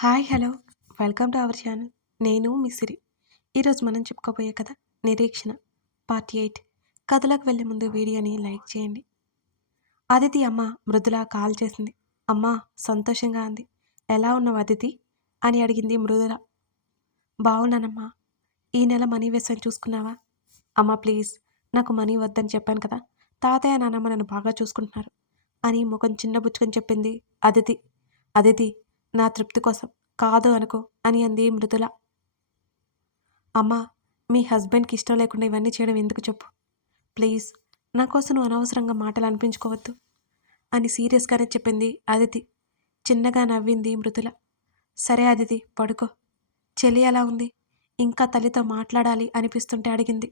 Hi hello welcome to our channel. నేను మీ సిరి. ఈరోజు మనం చెప్పుకోబోయే కథ నిరీక్షణ పార్ట్ 8. కథలోకి వెళ్ళే ముందు వీడియోని లైక్ చేయండి. అదితి అమ్మ మృదుల కాల్ చేసింది. అమ్మా, సంతోషంగా అంది. ఎలా ఉన్నావు అదితి అని అడిగింది మృదుల. బాగున్నానమ్మా. ఈ నెల మనీ వేసాను, చూసుకున్నావా? అమ్మ ప్లీజ్, నాకు మనీ వద్దని చెప్పాను కదా. తాతయ్య నాన్నమ్మ నన్ను బాగా చూసుకుంటున్నారు అని ముఖం చిన్నబుచ్చుకొని చెప్పింది అదితి. అదితి, నా తృప్తి కోసం కాదు అనుకో అని అంది మృదుల. అమ్మా, మీ హస్బెండ్కి ఇష్టం లేకుండా ఇవన్నీ చేయడం ఎందుకు చెప్పు. ప్లీజ్, నా కోసం నువ్వు అనవసరంగా మాటలు అనిపించుకోవద్దు అని సీరియస్గానే చెప్పింది అదితి. చిన్నగా నవ్వింది మృదుల. సరే అదితి, పడుకో. చెల్లి ఎలా ఉంది? ఇంకా తల్లితో మాట్లాడాలి అనిపిస్తుంటే అడిగింది.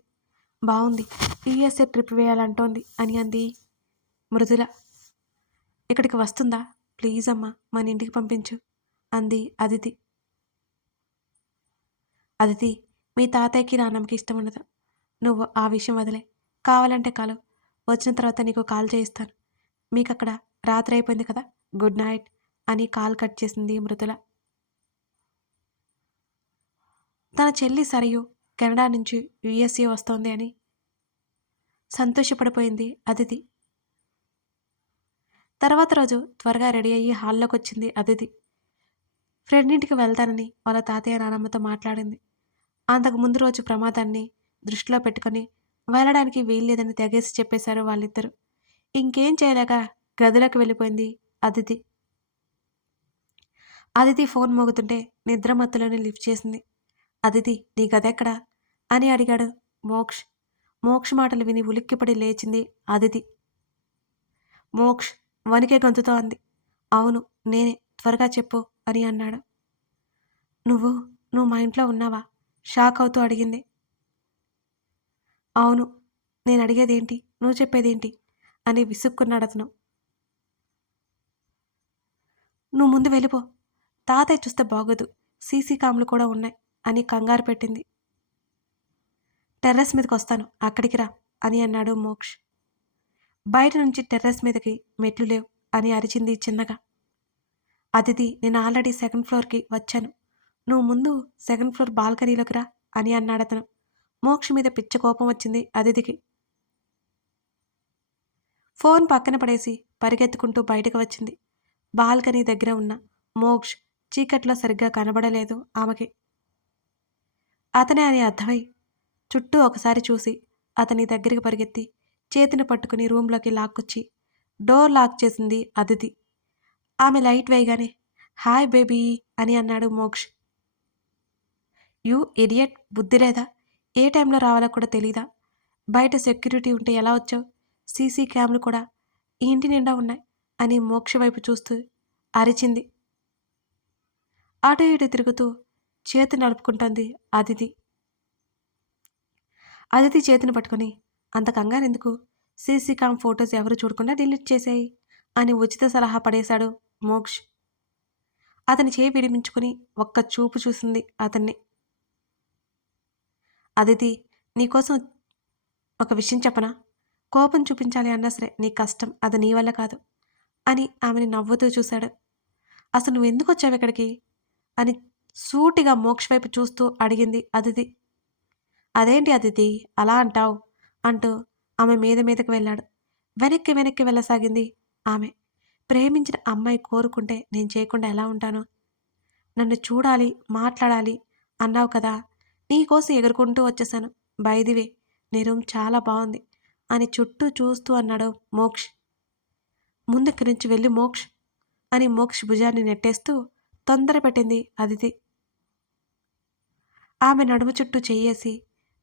బాగుంది, యూఎస్ఏ ట్రిప్ వేయాలంటోంది అని అంది మృదుల. ఇక్కడికి వస్తుందా? ప్లీజ్ అమ్మా, మన ఇంటికి పంపించు అంది అదితి. అదితి, మీ తాతయ్యకి నాన్నమ్మకి ఇష్టం ఉండదు. నువ్వు ఆ విషయం వదిలే. కావాలంటే కాలు, వచ్చిన తర్వాత నీకు కాల్ చేయిస్తాను. మీకక్కడ రాత్రి అయిపోయింది కదా, గుడ్ నైట్ అని కాల్ కట్ చేసింది మృదుల. తన చెల్లి సరియు కెనడా నుంచి యుఎస్ఏ వస్తోంది అని సంతోషపడిపోయింది అదితి. తర్వాత రోజు త్వరగా రెడీ అయ్యి హాల్లోకి వచ్చింది అదితి. ఫ్రెండ్ ఇంటికి వెళ్తానని వాళ్ళ తాతయ్య నానమ్మతో మాట్లాడింది. అంతకు ముందు రోజు ప్రమాదాన్ని దృష్టిలో పెట్టుకొని వెళ్ళడానికి వీల్లేదని తెగేసి చెప్పేశారు వాళ్ళిద్దరూ. ఇంకేం చేయలేక గదిలోకి వెళ్ళిపోయింది అదితి. అదితి ఫోన్ మోగుతుంటే నిద్రమత్తులోనే లిఫ్ట్ చేసింది. అదితి, నీ గదెక్కడా అని అడిగాడు మోక్ష్. మోక్ష్ మాటలు విని ఉలిక్కిపడి లేచింది అదితి. మోక్ష్ వణికే గొంతుతో అంది. అవును నేనే, త్వరగా చెప్పు అని అన్నాడు. నువ్వు నువ్వు మా ఇంట్లో ఉన్నావా? షాక్ అవుతూ అడిగింది. అవును, నేను అడిగేదేంటి, నువ్వు చెప్పేదేంటి అని విసుక్కున్నాడు అతను. నువ్వు ముందు వెళ్ళిపో, తాతయ్య చూస్తే బాగోదు, సీసీ కామ్లు కూడా ఉన్నాయి అని కంగారు పెట్టింది. టెర్రస్ మీదకి వస్తాను, అక్కడికి రా అని అన్నాడు మోక్ష్. బయట నుంచి టెర్రస్ మీదకి మెట్లు లేవు అని అరిచింది చిన్నగా. అదితి, నేను ఆల్రెడీ సెకండ్ ఫ్లోర్కి వచ్చాను, నువ్వు ముందు సెకండ్ ఫ్లోర్ బాల్కనీలోకి రా అని అన్నాడతను. మోక్ష్ మీద పిచ్చ కోపం వచ్చింది అదితికి. ఫోన్ పక్కన పడేసి పరిగెత్తుకుంటూ బయటకు వచ్చింది. బాల్కనీ దగ్గర ఉన్న మోక్ష్ చీకట్లో సరిగ్గా కనబడలేదు ఆమెకి. అతనే అని అర్థమై చుట్టూ ఒకసారి చూసి అతని దగ్గరికి పరిగెత్తి చేతిని పట్టుకుని రూంలోకి లాక్కొచ్చి డోర్ లాక్ చేసింది అదితి. ఆమె లైట్ వేయగానే హాయ్ బేబీ అని అన్నాడు మోక్ష్. యూ ఇడియట్, బుద్ధి లేదా? ఏ టైంలో రావాలో కూడా తెలీదా? బయట సెక్యూరిటీ ఉంటే ఎలా వచ్చావు? సీసీ క్యామ్లు కూడా ఈ ఇంటి నిండా ఉన్నాయి అని మోక్ష వైపు చూస్తూ అరిచింది. అటు ఇటు తిరుగుతూ చేతి నలుపుకుంటోంది అదితి. అదితి చేతిని పట్టుకొని, అంత కంగారెందుకు? సీసీ క్యామ్ ఫొటోస్ ఎవరు చూడకుండా డిలీట్ చేసేయి అని ఉచిత సలహా పడేశాడు మోక్ష్. అతని చేయి విడిపించుకుని ఒక్క చూపు చూసింది అతన్ని. అదితి, నీకోసం ఒక విషయం చెప్పనా? కోపం చూపించాలి అన్నా సరే నీ కష్టం, అది నీ వల్ల కాదు అని ఆమెని నవ్వుతూ చూశాడు. అసలు నువ్వెందుకు వచ్చావు ఇక్కడికి అని సూటిగా మోక్ష వైపు చూస్తూ అడిగింది అదితి. అదేంటి అదితి అలా అంటావు అంటూ ఆమె మీదకు వెళ్ళాడు. వెనక్కి వెనక్కి వెళ్ళసాగింది ఆమె. ప్రేమించిన అమ్మాయి కోరుకుంటే నేను చేయకుండా ఎలా ఉంటాను? నన్ను చూడాలి, మాట్లాడాలి అన్నావు కదా, నీకోసం ఎగురుకుంటూ వచ్చేసాను. బైదివే, నీ రూమ్ చాలా బాగుంది అని చుట్టూ చూస్తూ అన్నాడు మోక్ష్. ముందుకి నుంచి వెళ్ళి మోక్ష్ అని మోక్ష్ భుజాన్ని నెట్టేస్తూ తొందర పెట్టింది అదితి. ఆమె నడుము చుట్టూ చెయ్యేసి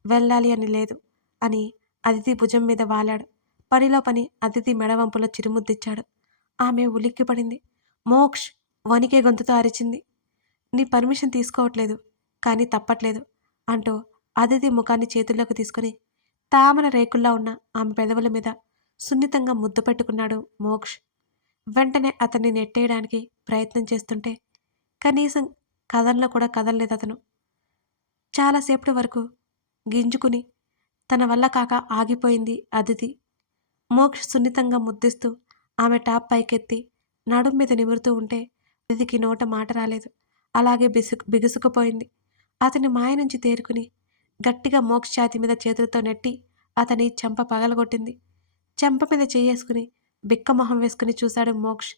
వెళ్ళాలి అని లేదు అని అదితి భుజం మీద వాలాడు. పనిలో పని అదితి మెడవంపులో చిరుముద్దిచ్చాడు. ఆమె ఉలిక్కిపడింది. మోక్ష్ వణికే గొంతుతో అరిచింది. నీ పర్మిషన్ తీసుకోవట్లేదు, కానీ తప్పట్లేదు అంటూ అదితి ముఖాన్ని చేతుల్లోకి తీసుకుని తామర రేకుల్లా ఉన్న ఆమె పెదవుల మీద సున్నితంగా ముద్దు పెట్టుకున్నాడు మోక్ష్. వెంటనే అతన్ని నెట్టేయడానికి ప్రయత్నం చేస్తుంటే కనీసం కదల్లో కూడా కదలలేదు అతను. చాలాసేపటి వరకు గింజుకుని తన వల్ల కాక ఆగిపోయింది అదితి. మోక్ష్ సున్నితంగా ముద్దిస్తూ ఆమె టాప్ పైకెత్తి నడుం మీద నిమురుతూ ఉంటే అదితికి నోట మాట రాలేదు. అలాగే బిగుసుకుపోయింది. అతని మాయ నుంచి తేరుకుని గట్టిగా మోక్ష్ ఛాతీ మీద చేతులతో నెట్టి అతని చెంప పగలగొట్టింది. చెంప మీద చెయ్యేసుకుని బిక్కమొహం వేసుకుని చూశాడు మోక్ష్.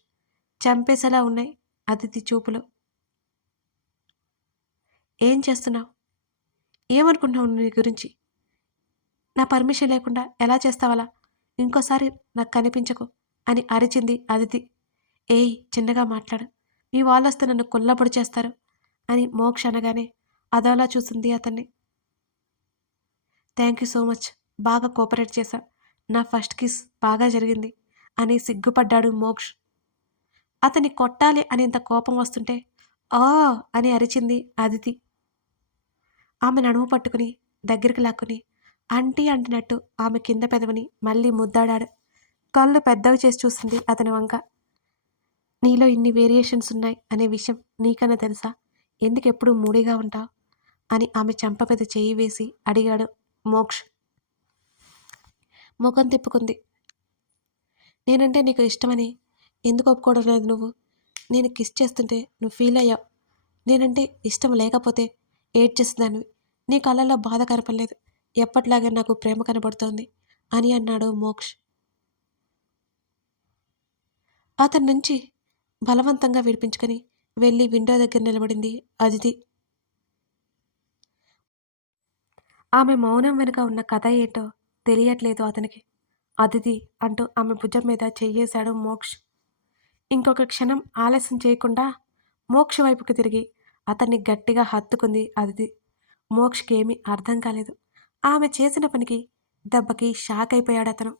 చంపేసేలా ఉన్నాయి అదితి చూపులు. ఏం చేస్తున్నావు? ఏమనుకుంటున్నావు నీ గురించి? నా పర్మిషన్ లేకుండా ఎలా చేస్తావలా? ఇంకోసారి నాకు కనిపించకు అని అరిచింది అదితి. ఏయ్ చిన్నగా మాట్లాడు, మీ వాళ్ళొస్తే నన్ను కొల్లబొడి చేస్తారు అని మోక్ష్ అనగానే అదోలా చూసింది అతన్ని. థ్యాంక్ యూ సో మచ్, బాగా కోఆపరేట్ చేశా, నా ఫస్ట్ కిస్ బాగా జరిగింది అని సిగ్గుపడ్డాడు మోక్ష్. అతన్ని కొట్టాలి అనేంత కోపం వస్తుంటే ఆ అని అరిచింది అదితి. ఆమె నడుము పట్టుకుని దగ్గరికి లాక్కుని అంటీ అంటినట్టు ఆమె కింద పెదవిని మళ్ళీ ముద్దాడాడు. కళ్ళు పెద్దవి చేసి చూసింది అతని వంక. నీలో ఇన్ని వేరియేషన్స్ ఉన్నాయి అనే విషయం నీకన్నా తెలుసా? ఎందుకెప్పుడు మూడీగా ఉంటావు అని ఆమె చెంప మీద చేయి వేసి అడిగాడు మోక్ష్. ముఖం తిప్పుకుంది. నేనంటే నీకు ఇష్టమని ఎందుకు ఒప్పుకోవడం లేదు నువ్వు? నేను కిస్ చేస్తుంటే నువ్వు ఫీల్ అయ్యావు. నేనంటే ఇష్టం లేకపోతే ఏడ్చేసేదానివి. నీ కళ్ళల్లో బాధ కనపడలేదు. ఎప్పట్లాగే నాకు ప్రేమ కనబడుతోంది అని అన్నాడు మోక్ష్. అతని నుంచి బలవంతంగా విడిపించుకొని వెళ్ళి విండో దగ్గర నిలబడింది అదితి. ఆమె మౌనం వెనుక ఉన్న కథ ఏంటో తెలియట్లేదు అతనికి. అదితి అంటూ ఆమె భుజం మీద చెయ్యేశాడు మోక్ష్. ఇంకొక క్షణం ఆలస్యం చేయకుండా మోక్ష వైపుకి తిరిగి అతన్ని గట్టిగా హత్తుకుంది అదితి. మోక్షకి ఏమీ అర్థం కాలేదు. ఆమె చేసిన పనికి దెబ్బకి షాక్ అయిపోయాడు అతను.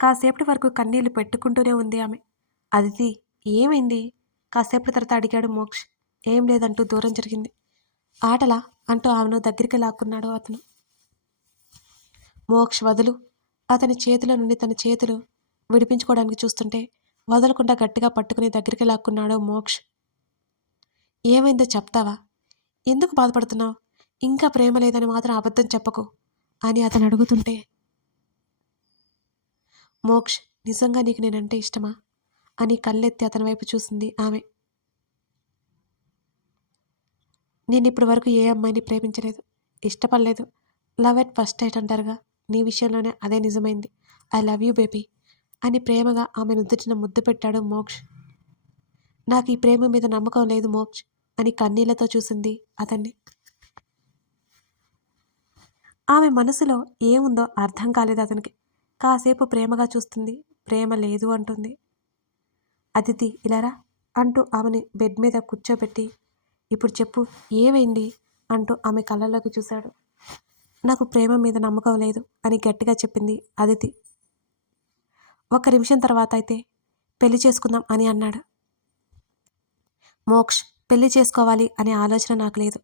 కాసేపటి వరకు కన్నీళ్లు పెట్టుకుంటూనే ఉంది ఆమె. అదితి ఏమైంది? కాసేపటి తర్వాత అడిగాడు మోక్ష్. ఏం లేదంటూ దూరం జరిగింది. ఆటలా అంటూ ఆమెను దగ్గరికి లాక్కున్నాడు అతను. మోక్ష్ వదులు. అతని చేతిలో నుండి తన చేతులు విడిపించుకోవడానికి చూస్తుంటే వదలకుండా గట్టిగా పట్టుకుని దగ్గరికి లాక్కున్నాడు మోక్ష్. ఏమైందో చెప్తావా? ఎందుకు బాధపడుతున్నావు? ఇంకా ప్రేమ లేదని మాత్రం అబద్ధం చెప్పకు అని అతను అడుగుతుంటే, మోక్ష్ నిజంగా నీకు నేనంటే ఇష్టమా అని కళ్ళెత్తి అతని వైపు చూసింది ఆమె. నేను ఇప్పటి వరకు ఏ అమ్మాయిని ప్రేమించలేదు, ఇష్టపడలేదు. లవ్ ఎట్ ఫస్ట్ సైట్ అంటారుగా, నీ విషయంలోనే అదే నిజమైంది. ఐ లవ్ యూ బేబీ అని ప్రేమగా ఆమె నుదుటిన ముద్దు పెట్టాడు మోక్ష్. నాకు ఈ ప్రేమ మీద నమ్మకం లేదు మోక్ష్ అని కన్నీళ్లతో చూసింది అతన్ని. ఆమె మనసులో ఏముందో అర్థం కాలేదు అతనికి. కాసేపు ప్రేమగా చూస్తుంది. ప్రేమ లేదు అంటుంది. అదితి ఇలారా అంటూ ఆమెని బెడ్ మీద కూర్చోబెట్టి, ఇప్పుడు చెప్పు ఏమైంది అంటూ ఆమె కళ్ళల్లోకి చూశాడు. నాకు ప్రేమ మీద నమ్మకం లేదు అని గట్టిగా చెప్పింది అదితి. ఒక్క నిమిషం తర్వాత అయితే పెళ్లి చేసుకుందాం అని అన్నాడు మోక్ష్. పెళ్లి చేసుకోవాలి అనే ఆలోచన నాకు లేదు.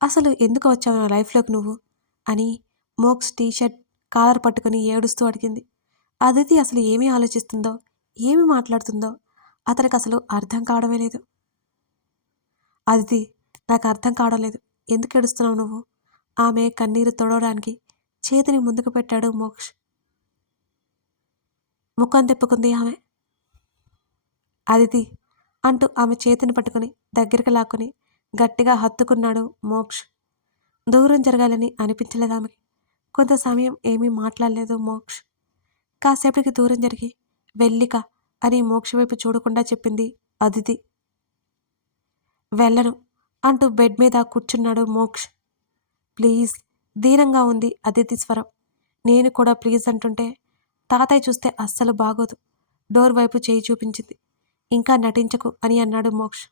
అసలు ఎందుకు వచ్చావు నా లైఫ్లోకి నువ్వు అని మోక్ష్ టీషర్ట్ కాలర్ పట్టుకుని ఏడుస్తూ అడిగింది. అదితి అసలు ఏమీ ఆలోచిస్తుందో, ఏమి మాట్లాడుతుందో అతనికి అసలు అర్థం కావడమే లేదు. అదితి నాకు అర్థం కావడం లేదు, ఎందుకు ఏడుస్తున్నావు నువ్వు? ఆమె కన్నీరు తొడవడానికి చేతిని ముందుకు పెట్టాడు మోక్ష్. ముఖం తిప్పుకుంది ఆమె. అదితి అంటూ ఆమె చేతిని పట్టుకుని దగ్గరికి లాక్కుని గట్టిగా హత్తుకున్నాడు మోక్ష్. దూరం జరగాలని అనిపించలేదు ఆమెకి. కొంత సమయం ఏమీ మాట్లాడలేదు మోక్ష్. కాసేపటికి దూరం జరిగి వెళ్ళిక అని మోక్ష వైపు చూడకుండా చెప్పింది అదితి. వెళ్ళను అంటూ బెడ్ మీద కూర్చున్నాడు మోక్ష్. ప్లీజ్ దీనంగా ఉంది అదితి స్వరం. నేను కూడా ప్లీజ్ అంటుంటే తాతయ్య చూస్తే అస్సలు బాగోదు. డోర్ వైపు చేయి చూపించింది. ఇంకా నటించకు అని అన్నాడు మోక్ష్.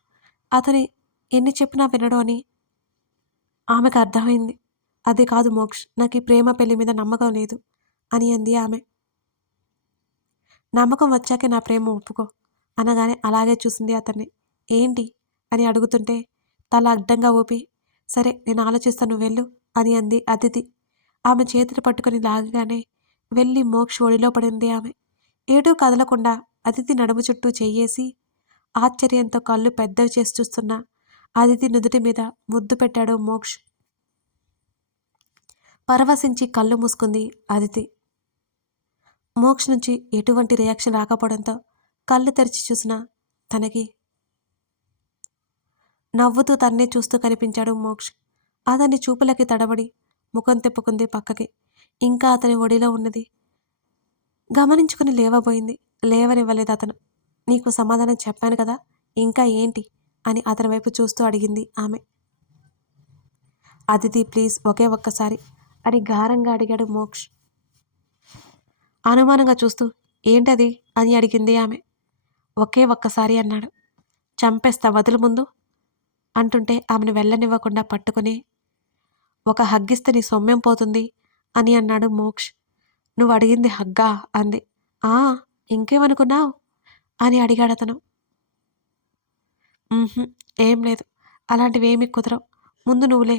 అతని ఎన్ని చెప్పినా వినడు అని ఆమెకు అర్థమైంది. అది కాదు మోక్ష్, నాకు ఈ ప్రేమ పెళ్లి మీద నమ్మకం లేదు అని అంది ఆమె. నమ్మకం వచ్చాకే నా ప్రేమ ఒప్పుకో అనగానే అలాగే చూసింది అతన్ని. ఏంటి అని అడుగుతుంటే తల అడ్డంగా ఊపి, సరే నేను ఆలోచిస్తాను వెళ్ళు అని అంది అదితి. ఆమె చేతులు పట్టుకుని లాగగానే వెళ్ళి మోక్ష్ ఒడిలో పడింది ఆమె. ఏటూ కదలకుండా అదితి నడుము చుట్టూ చెయ్యేసి ఆశ్చర్యంతో కళ్ళు పెద్దవి చేసి చూస్తున్న అదితి నుదుటి మీద ముద్దు పెట్టాడు మోక్ష్. పరవశించి కళ్ళు మూసుకుంది అదితి. మోక్ష్ నుంచి ఎటువంటి రియాక్షన్ రాకపోవడంతో కళ్ళు తెరిచి చూసిన తనకి నవ్వుతూ తన్నే చూస్తూ కనిపించాడు మోక్ష్. అతని చూపులకి తడబడి ముఖం తిప్పుకుంది పక్కకి. ఇంకా అతని ఒడిలో ఉన్నది గమనించుకుని లేవబోయింది. లేవనివ్వలేదు అతను. నీకు సమాధానం చెప్పాను కదా, ఇంకా ఏంటి అని అతని వైపు చూస్తూ అడిగింది ఆమె. అదితి ప్లీజ్ ఒకే ఒక్కసారి అని గారంగా అడిగాడు మోక్ష్. అనుమానంగా చూస్తూ ఏంటది అని అడిగింది ఆమె. ఒకే ఒక్కసారి అన్నాడు. చంపేస్తా వదులు ముందు అంటుంటే ఆమెను వెళ్ళనివ్వకుండా పట్టుకుని ఒక హగ్గిస్తే నీ సొమ్మెం పోతుంది అని అన్నాడు మోక్ష్. నువ్వు అడిగింది హగ్గా అంది. ఆ ఇంకేమనుకున్నావు అని అడిగాడు అతను. ఏం లేదు, అలాంటివేమీ కుదరవు. ముందు నువ్వులే,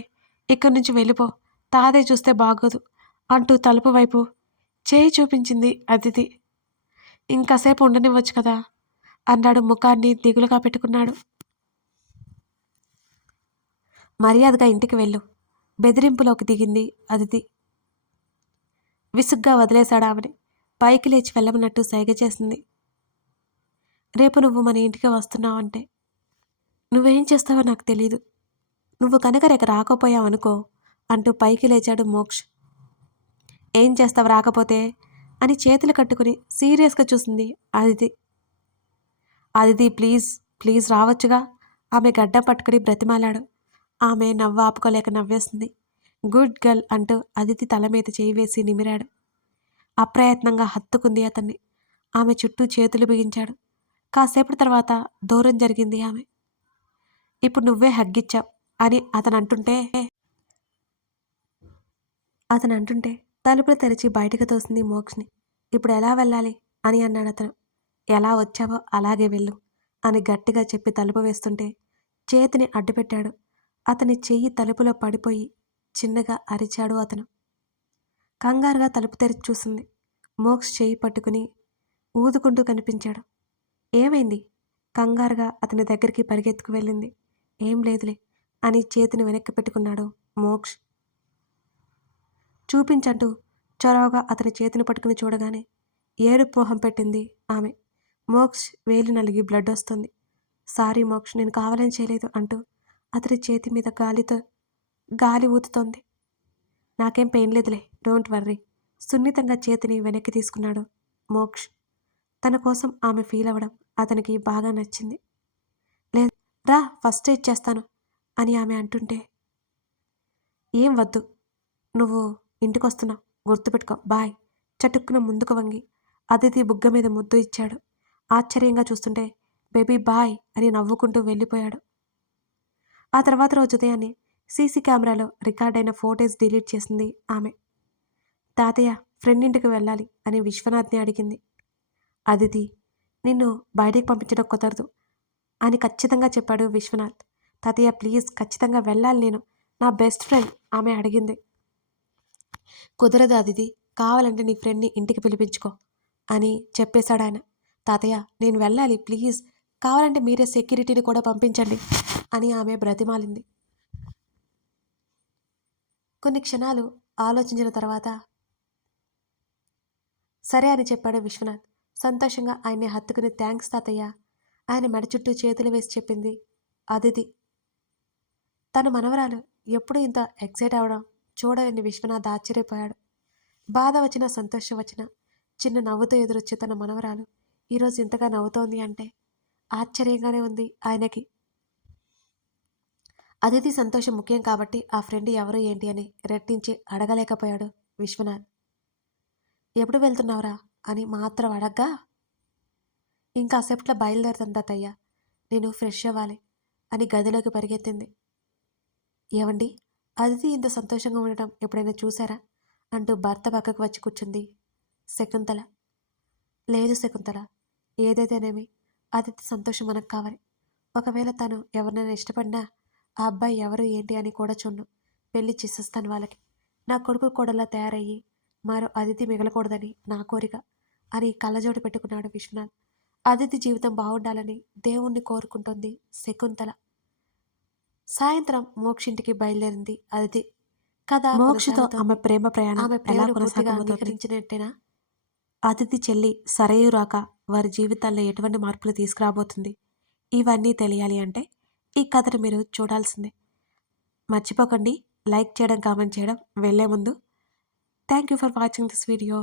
ఇక్కడి నుంచి వెళ్ళిపో, తాతయ్య చూస్తే బాగోదు అంటూ తలుపు వైపు చేయి చూపించింది అదితి. ఇంకాసేపు ఉండనివ్వచ్చు కదా అన్నాడు ముఖాన్ని దిగులుగా పెట్టుకున్నాడు. మర్యాదగా ఇంటికి వెళ్ళు బెదిరింపులోకి దిగింది అదితి. విసుగ్గా వదిలేశాడు ఆమెని. పైకి లేచి వెళ్ళమన్నట్టు సైగ చేసింది. రేపు నువ్వు మన ఇంటికి వస్తున్నావంటే నువ్వేం చేస్తావో నాకు తెలీదు. నువ్వు కనుక రేపు రాకపోయావనుకో అంటూ పైకి లేచాడు మోక్ష్. ఏం చేస్తావు రాకపోతే అని చేతులు కట్టుకుని సీరియస్గా చూసింది అదితి. అదితి ప్లీజ్ ప్లీజ్ రావచ్చుగా ఆమె గడ్డం పట్టుకుని బ్రతిమాలాడు. ఆమె నవ్వు ఆపుకోలేక నవ్వేసింది. గుడ్ గర్ల్ అంటూ అదితి తల మీద చేయి వేసి నిమిరాడు. అప్రయత్నంగా హత్తుకుంది అతన్ని. ఆమె చుట్టూ చేతులు బిగించాడు. కాసేపటి తర్వాత దూరం జరిగింది ఆమె. ఇప్పుడు నువ్వే హగ్గిచ్చావు అని అతను అంటుంటే తలుపులు తెరిచి బయటకు తోసింది మోక్షని. ఇప్పుడు ఎలా వెళ్ళాలి అని అన్నాడు అతను. ఎలా వచ్చావో అలాగే వెళ్ళు అని గట్టిగా చెప్పి తలుపు వేస్తుంటే చేతిని అడ్డుపెట్టాడు. అతని చెయ్యి తలుపులో పడిపోయి చిన్నగా అరిచాడు అతను. కంగారుగా తలుపు తెరిచి చూసింది. మోక్ష్ చెయ్యి పట్టుకుని ఊదుకుంటూ కనిపించాడు. ఏమైంది కంగారుగా అతని దగ్గరికి పరిగెత్తుకు వెళ్ళింది. ఏం లేదులే అని చేతిని వెనక్కి పెట్టుకున్నాడు మోక్ష్. చూపించంటూ చొరవగా అతని చేతిని పట్టుకుని చూడగానే ఏడుపు మొహం పెట్టింది ఆమె. మోక్ష్ వేలు నలిగి బ్లడ్ వస్తుంది. సారీ మోక్ష్, నేను కావాలని చేయలేదు అంటూ అతని చేతి మీద గాలి ఊతుతోంది. నాకేం పెయిన్ లేదులే, డోంట్ వర్రీ. సున్నితంగా చేతిని వెనక్కి తీసుకున్నాడు మోక్ష్. తన కోసం ఆమె ఫీల్ అవ్వడం అతనికి బాగా నచ్చింది. లేదు రా ఫస్ట్ ఎయిడ్ చేస్తాను అని ఆమె అంటుంటే ఏం వద్దు, నువ్వు ఇంటికొస్తున్నావు గుర్తుపెట్టుకో, బాయ్ చటుక్కున ముందుకు వంగి అదితి బుగ్గ మీద ముద్దు ఇచ్చాడు. ఆశ్చర్యంగా చూస్తుంటే బేబీ బాయ్ అని నవ్వుకుంటూ వెళ్ళిపోయాడు. ఆ తర్వాత రోజు ఉదయాన్నే సీసీ కెమెరాలో రికార్డైన ఫోటేజ్ డిలీట్ చేసింది ఆమె. తాతయ్య ఫ్రెండ్ ఇంటికి వెళ్ళాలి అని విశ్వనాథ్ని అడిగింది. అదితి నిన్ను బయటికి పంపించడం కుదరదు అని ఖచ్చితంగా చెప్పాడు విశ్వనాథ్. తాతయ్య ప్లీజ్ ఖచ్చితంగా వెళ్ళాలి నేను, నా బెస్ట్ ఫ్రెండ్ ఆమె అడిగింది. కుదరదు అదితి, కావాలంటే నీ ఫ్రెండ్ని ఇంటికి పిలిపించుకో అని చెప్పేశాడు ఆయన. తాతయ్య నేను వెళ్ళాలి ప్లీజ్, కావాలంటే మీరే సెక్యూరిటీని కూడా పంపించండి అని ఆమె బ్రతిమాలింది. కొన్ని క్షణాలు ఆలోచించిన తర్వాత సరే అని చెప్పాడు విశ్వనాథ్. సంతోషంగా ఆయన్ని హత్తుకుని థ్యాంక్స్ తాతయ్య ఆయన మెడ చుట్టూ చేతులు వేసి చెప్పింది అదితి. తన మనవరాలు ఎప్పుడు ఇంత ఎక్సైట్ అవడం చూడలేని విశ్వనాథ్ ఆశ్చర్యపోయాడు. బాధ వచ్చినా సంతోషం వచ్చినా చిన్న నవ్వుతో ఎదురొచ్చే తన మనవరాలు ఈరోజు ఇంతగా నవ్వుతోంది అంటే ఆశ్చర్యంగానే ఉంది ఆయనకి. అదితి సంతోషం ముఖ్యం కాబట్టి ఆ ఫ్రెండ్ ఎవరు ఏంటి అని రెట్టించి అడగలేకపోయాడు విశ్వనాథ్. ఎప్పుడు వెళ్తున్నావురా అని మాత్రం అడగ్గా ఇంకాసేపట్లో బయలుదేరుతుంది తాతయ్య, నేను ఫ్రెష్ అవ్వాలి అని గదిలోకి పరిగెత్తింది. ఏవండి అదితి ఇంత సంతోషంగా ఉండటం ఎప్పుడైనా చూసారా అంటూ భర్త పక్కకు వచ్చి కూర్చుంది శకుంతల. లేదు శకుంతల, ఏదైతేనేమి అదితి సంతోషం మనకు కావాలి. ఒకవేళ తను ఎవరినైనా ఇష్టపడినా ఆ అబ్బాయి ఎవరు ఏంటి అని కూడా చూడను, పెళ్లి చేసేస్తాను వాళ్ళకి. నా కొడుకు కోడలా తయారయ్యి మరో అదితి మిగలకూడదని నా కోరిక అని కళ్ళజోడు పెట్టుకున్నాడు విశ్వనాథ్. అదితి జీవితం బాగుండాలని దేవుణ్ణి కోరుకుంటోంది శకుంతల. సాయంత్రం మోక్షింటికి బయలుదేరింది అదితి. కథ మోక్షతో ఆమె ప్రేమ ప్రయాణం ఎలా కొనసాగించినట్టేనా? అదితి చెల్లి సరయు రాక వారి జీవితాల్లో ఎటువంటి మార్పులు తీసుకురాబోతుంది? ఇవన్నీ తెలియాలి అంటే ఈ కథను మీరు చూడాల్సిందే. మర్చిపోకండి లైక్ చేయడం, కామెంట్ చేయడం. వెళ్ళే ముందు thank you for watching this video.